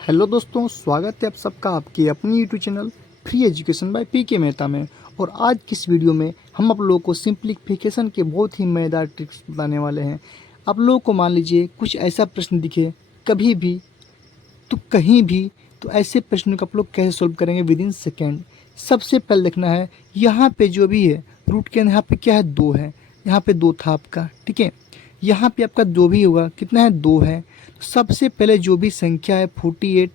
Hello दोस्तों, स्वागत है आप सबका आपके अपनी YouTube channel free education by PK Mehta में। और आज की इस वीडियो में हम आप लोगों को सिंप्लीफिकेशन के बहुत ही मज़ेदार ट्रिक्स बताने वाले हैं। आप लोगों को मान लीजिए कुछ ऐसा प्रश्न दिखे कभी भी तो कहीं भी, तो ऐसे प्रश्नों को आप लोग कैसे सोल्व करेंगे विद इन सेकेंड। सबसे पहले देखना है यहाँ पे जो भी है रूट के अंदर यहाँ पे क्या है, दो है। यहाँ पे दो था आपका, ठीक है। यहाँ पे आपका जो भी होगा कितना है, दो है। तो सबसे पहले जो भी संख्या है 48,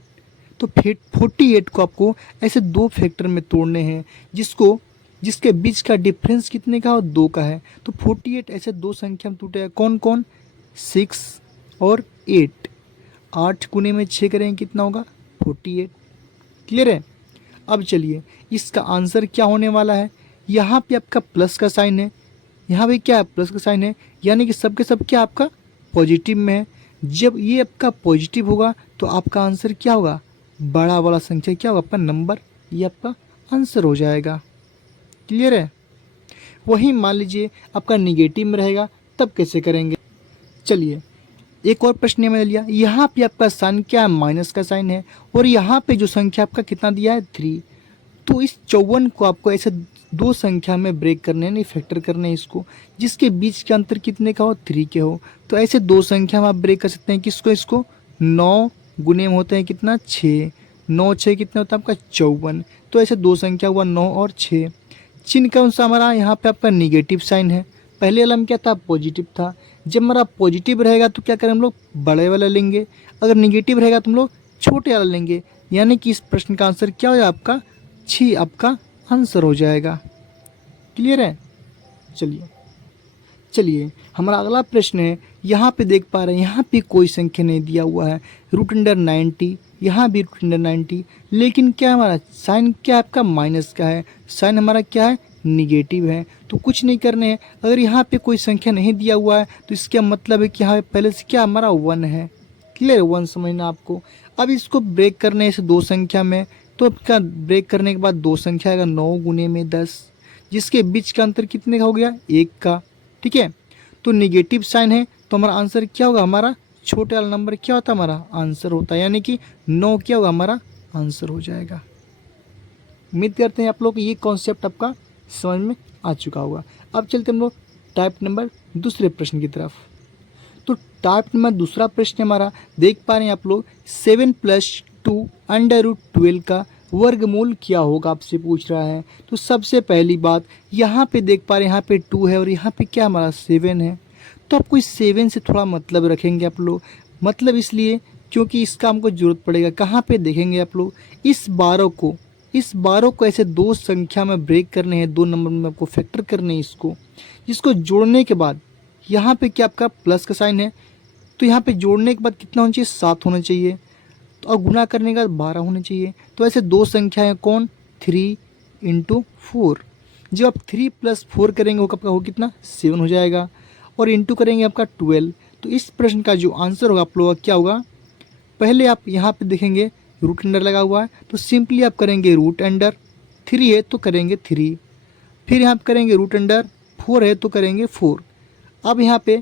तो फिर 48 को आपको ऐसे दो फैक्टर में तोड़ने हैं जिसके बीच का डिफरेंस कितने का हो, दो का है। तो 48 ऐसे दो संख्या में टूटेगा, कौन कौन, 6 और 8। 8 गुने में 6 करेंगे कितना होगा, 48। क्लियर है। अब चलिए इसका आंसर क्या होने वाला है। यहाँ पे आपका प्लस का साइन है, यहाँ पे क्या है, प्लस का साइन है, यानी कि सब के सब क्या आपका पॉजिटिव में है। जब ये आपका पॉजिटिव होगा तो आपका आंसर क्या होगा, बड़ा वाला संख्या क्या होगा, आपका नंबर, ये आपका आंसर हो जाएगा। क्लियर है। वही मान लीजिए आपका निगेटिव में रहेगा, तब कैसे करेंगे। चलिए एक और प्रश्न मैंने लिया, यहाँ पे आपका साइन क्या है, माइनस का साइन है, और यहाँ पे जो संख्या आपका कितना दिया है, 3। तो इस 54 को आपको ऐसे दो संख्या में ब्रेक करने हैं, नहीं फैक्टर करने हैं इसको, जिसके बीच के अंतर कितने का हो, 3 के हो। तो ऐसे दो संख्या में आप ब्रेक कर सकते हैं किसको, इसको 9 गुने में होते हैं कितना, 6। 9 6 कितना होता है आपका 54। तो ऐसे दो संख्या हुआ 9 और 6। चिन्ह कौन सा हमारा, यहाँ पे आपका निगेटिव साइन है। पहले वाला में क्या था, पॉजिटिव था। जब हमारा पॉजिटिव रहेगा तो क्या करें हम लोग, बड़े वाला लेंगे। अगर निगेटिव रहेगा तो हम लोग छोटे वाला लेंगे। यानी कि इस प्रश्न का आंसर क्या हो जाएगा, आपका 6 आपका आंसर हो जाएगा। क्लियर है। चलिए चलिए हमारा अगला प्रश्न है, यहाँ पे देख पा रहे हैं यहाँ पे कोई संख्या नहीं दिया हुआ है, रूट अंडर 90, यहाँ भी रूट अंडर 90, लेकिन क्या हमारा साइन क्या है, आपका माइनस का है। साइन हमारा क्या है, निगेटिव है। तो कुछ नहीं करने हैं, अगर यहाँ पे कोई संख्या नहीं दिया हुआ है तो इसका मतलब है कि यहाँ पे पहले से क्या हमारा 1 है। क्लियर, 1 समझना आपको। अब इसको ब्रेक करने से दो संख्या में, तो आपका ब्रेक करने के बाद दो संख्या आएगा 9 गुने में 10, जिसके बीच का अंतर कितने का हो गया, 1 का। ठीक है। तो निगेटिव साइन है तो हमारा आंसर क्या होगा, हमारा छोटे वाला नंबर क्या होता है, हमारा आंसर होता है। यानी कि 9 क्या होगा, हमारा आंसर हो जाएगा। उम्मीद करते हैं आप लोग ये कॉन्सेप्ट आपका समझ में आ चुका होगा। अब चलते हम लोग टाइप नंबर दूसरे प्रश्न की तरफ। तो टाइप नंबर दूसरा प्रश्न हमारा देख पा रहे हैं आप लोग, 7 + 2 √12 का वर्गमूल क्या होगा, आपसे पूछ रहा है। तो सबसे पहली बात यहाँ पे देख पा रहे हैं, यहाँ पे 2 है और यहाँ पे क्या हमारा 7 है। तो आपको इस 7 से थोड़ा मतलब रखेंगे आप लोग। मतलब इसलिए क्योंकि इसका हमको जरूरत पड़ेगा। कहाँ पे देखेंगे आप लोग, इस 12 को ऐसे दो संख्या में ब्रेक करने हैं, दो नंबर में आपको फैक्टर करने हैं इसको, जिसको जोड़ने के बाद यहाँ पे क्या आपका प्लस का साइन है, तो यहाँ पे जोड़ने के बाद कितना होना चाहिए, 7 होना चाहिए। तो और गुना करने के बाद 12 होने चाहिए। तो ऐसे दो संख्याएं कौन, 3 × 4। जब आप 3 + 4 करेंगे वो आपका हो कितना, 7 हो जाएगा। और इंटू करेंगे आपका 12। तो इस प्रश्न का जो आंसर होगा आप लोगों का क्या होगा, पहले आप यहाँ पे देखेंगे रूट अंडर लगा हुआ है, तो सिंपली आप करेंगे रूट अंडर 3 है तो करेंगे 3, फिर यहाँ पे करेंगे रूट अंडर 4 है तो करेंगे 4। अब यहाँ पे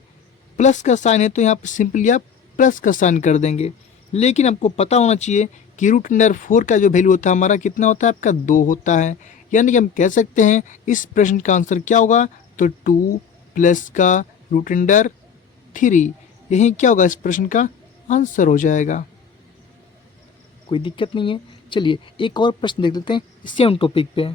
प्लस का साइन है तो यहाँ पे सिंपली आप प्लस का साइन कर देंगे। लेकिन आपको पता होना चाहिए कि रूट अंडर 4 का जो वैल्यू होता है हमारा कितना होता है, आपका 2 होता है। यानी कि हम कह सकते हैं इस प्रश्न का आंसर क्या होगा, तो 2 प्लस का रूट अंडर 3, यही क्या होगा, इस प्रश्न का आंसर हो जाएगा। कोई दिक्कत नहीं है। चलिए एक और प्रश्न देख लेते हैं सेम टॉपिक पे।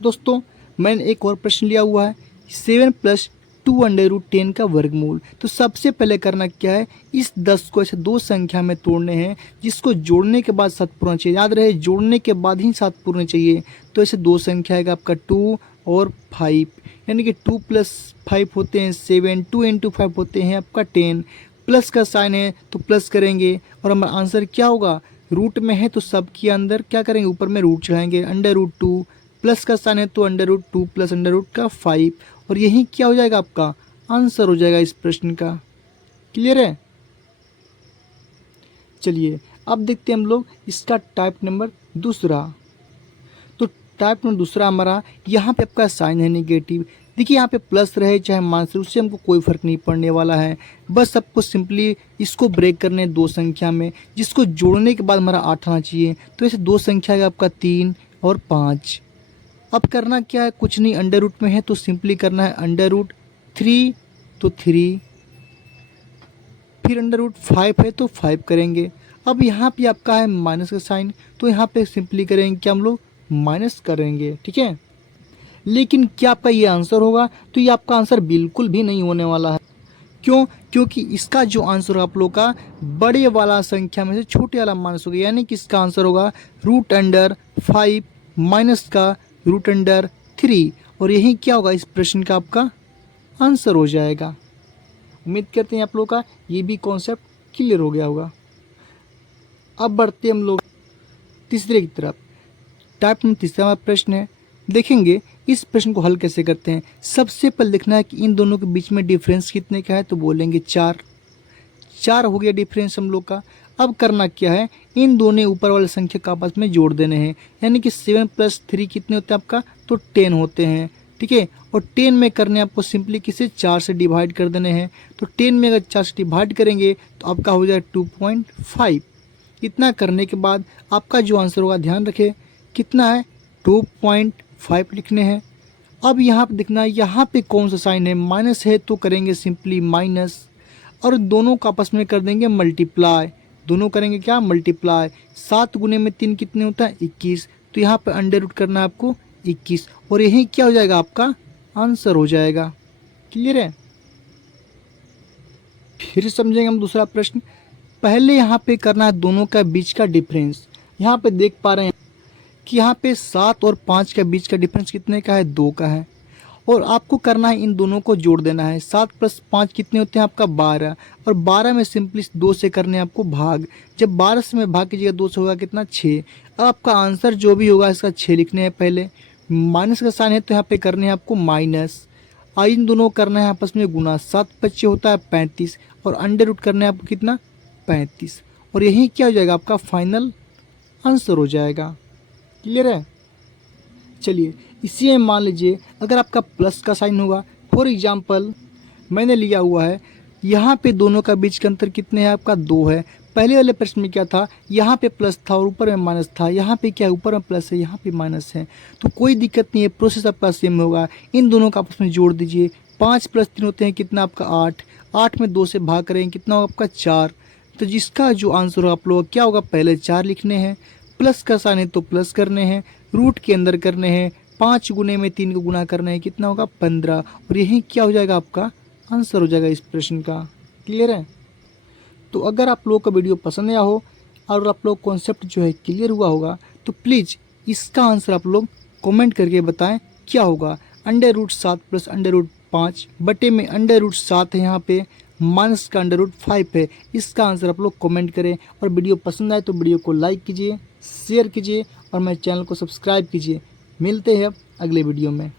दोस्तों मैंने एक और प्रश्न लिया हुआ है, 7 + 2 √10 का वर्गमूल। तो सबसे पहले करना क्या है, इस 10 को ऐसे दो संख्या में तोड़ने हैं, जिसको जोड़ने के बाद 7 पूरना चाहिए। याद रहे जोड़ने के बाद ही 7 पूरने चाहिए। तो ऐसे दो संख्या आएगा आपका 2 और 5, यानी कि 2 + 5 होते हैं 7, 2 × 5 होते हैं आपका 10। प्लस का साइन है तो प्लस करेंगे और हमारा आंसर क्या होगा, रूट में है तो सब के अंदर क्या करेंगे, ऊपर में रूट चढ़ाएंगे, √2। प्लस का साइन है तो √2 + √5, और यही क्या हो जाएगा, आपका आंसर हो जाएगा इस प्रश्न का। क्लियर है। चलिए अब देखते हैं हम लोग इसका टाइप नंबर दूसरा। तो टाइप नंबर दूसरा हमारा, यहाँ पे आपका साइन है निगेटिव, देखिए यहाँ पे प्लस रहे चाहे माइनस रहे उससे हमको कोई फ़र्क नहीं पड़ने वाला है। बस आपको सिंपली इसको ब्रेक करने हैं दो संख्या में, जिसको जोड़ने के बाद हमारा 8 आना चाहिए। तो ऐसे दो संख्या है आपका 3 और 5। अब करना क्या है, कुछ नहीं, अंडर रूट में है तो सिंपली करना है अंडर रूट 3 तो 3, फिर अंडर रूट 5 है तो 5 करेंगे। अब यहाँ पे आपका है माइनस का साइन, तो यहाँ पे सिंपली करेंगे क्या हम लोग, माइनस करेंगे, ठीक है। लेकिन क्या आपका ये आंसर होगा, तो ये आपका आंसर बिल्कुल भी नहीं होने वाला है। क्यों? क्योंकि इसका जो आंसर आप लोग का बड़े वाला संख्या में से छोटे वाला माइनस होगा, यानी कि इसका आंसर होगा रूट अंडर 5 माइनस का रूट अंडर 3, और यही क्या होगा इस प्रश्न का आपका आंसर हो जाएगा। उम्मीद करते हैं आप लोग का ये भी कॉन्सेप्ट क्लियर हो गया होगा। अब बढ़ते हम लोग तीसरे की तरफ। टाइप में तीसरा प्रश्न है, देखेंगे इस प्रश्न को हल कैसे करते हैं। सबसे पहले देखना है कि इन दोनों के बीच में डिफरेंस कितने का है, तो बोलेंगे 4 हो गया डिफरेंस हम लोग का। अब करना क्या है, इन दोनों ऊपर वाले संख्या का आपस में जोड़ देने हैं, यानी कि 7 + 3 कितने होते हैं आपका, तो 10 होते हैं, ठीक है। और 10 में करने आपको सिंपली किसे 4 से डिवाइड कर देने हैं। तो 10 में अगर 4 से डिवाइड करेंगे तो आपका हो जाएगा 2.5। इतना करने के बाद आपका जो आंसर होगा ध्यान रखें कितना है, 2.5 लिखने हैं। अब यहाँ पे देखना है यहाँ पे कौन सा साइन है, माइनस है तो करेंगे सिंपली माइनस, और दोनों का आपस में कर देंगे मल्टीप्लाई। दोनों करेंगे क्या, मल्टीप्लाई। 7 गुने में 3 कितने होता है, 21। तो यहाँ पे अंडर रूट करना है आपको 21, और यही क्या हो जाएगा आपका आंसर हो जाएगा। क्लियर है? फिर समझेंगे हम दूसरा प्रश्न। पहले यहाँ पे करना है दोनों का बीच का डिफरेंस। यहाँ पे देख पा रहे हैं कि यहाँ पे 7 और 5 के बीच का डिफरेंस कितने का है, 2 का है, और आपको करना है इन दोनों को जोड़ देना है। 7 + 5 कितने होते हैं आपका 12, और 12 में सिंपली 2 से करने हैं आपको भाग। जब 12 से में भाग कीजिएगा 2 से होगा कितना, 6। अब आपका आंसर जो भी होगा इसका 6 लिखने हैं। पहले माइनस का साइन है तो यहाँ पे करने हैं आपको माइनस, और इन दोनों करना है आपस में गुना। 7 + 5 होता है 35, और अंडर रूट करना है आपको कितना, 35, और यही क्या हो जाएगा आपका फाइनल आंसर हो जाएगा। क्लियर है? चलिए इसी में मान लीजिए अगर आपका प्लस का साइन होगा, फॉर एग्जांपल मैंने लिया हुआ है यहाँ पे दोनों का बीच का अंतर कितने है आपका, 2 है। पहले वाले प्रश्न में क्या था, यहाँ पे प्लस था और ऊपर में माइनस था, यहाँ पे क्या है, ऊपर में प्लस है यहाँ पे माइनस है। तो कोई दिक्कत नहीं है, प्रोसेस आपका सेम होगा। इन दोनों का आपस में जोड़ दीजिए। 5 + 3 होते हैं कितना आपका 8, 8 में 2 से भाग करेंगे कितना होगा आपका 4। तो जिसका जो आंसर होगा आप लोग क्या होगा, पहले 4 लिखने हैं, प्लस का साइन है तो प्लस करने हैं, रूट के अंदर करने हैं, 5 गुने में 3 को गुना करना है, कितना होगा 15, और यही क्या हो जाएगा आपका आंसर हो जाएगा इस प्रश्न का। क्लियर है? तो अगर आप लोगों का वीडियो पसंद आया हो और आप लोग कॉन्सेप्ट जो है क्लियर हुआ होगा, तो प्लीज़ इसका आंसर आप लोग कमेंट करके बताएं क्या होगा। अंडर रूट 7 + अंडर रूट 5 बटे में अंडर रूट 7 है, यहाँ पे माइनस का अंडर रूट 5 है। इसका आंसर आप लोग कमेंट करें, और वीडियो पसंद आए तो वीडियो को लाइक कीजिए, शेयर कीजिए, और मेरे चैनल को सब्सक्राइब कीजिए। मिलते हैं अब अगले वीडियो में।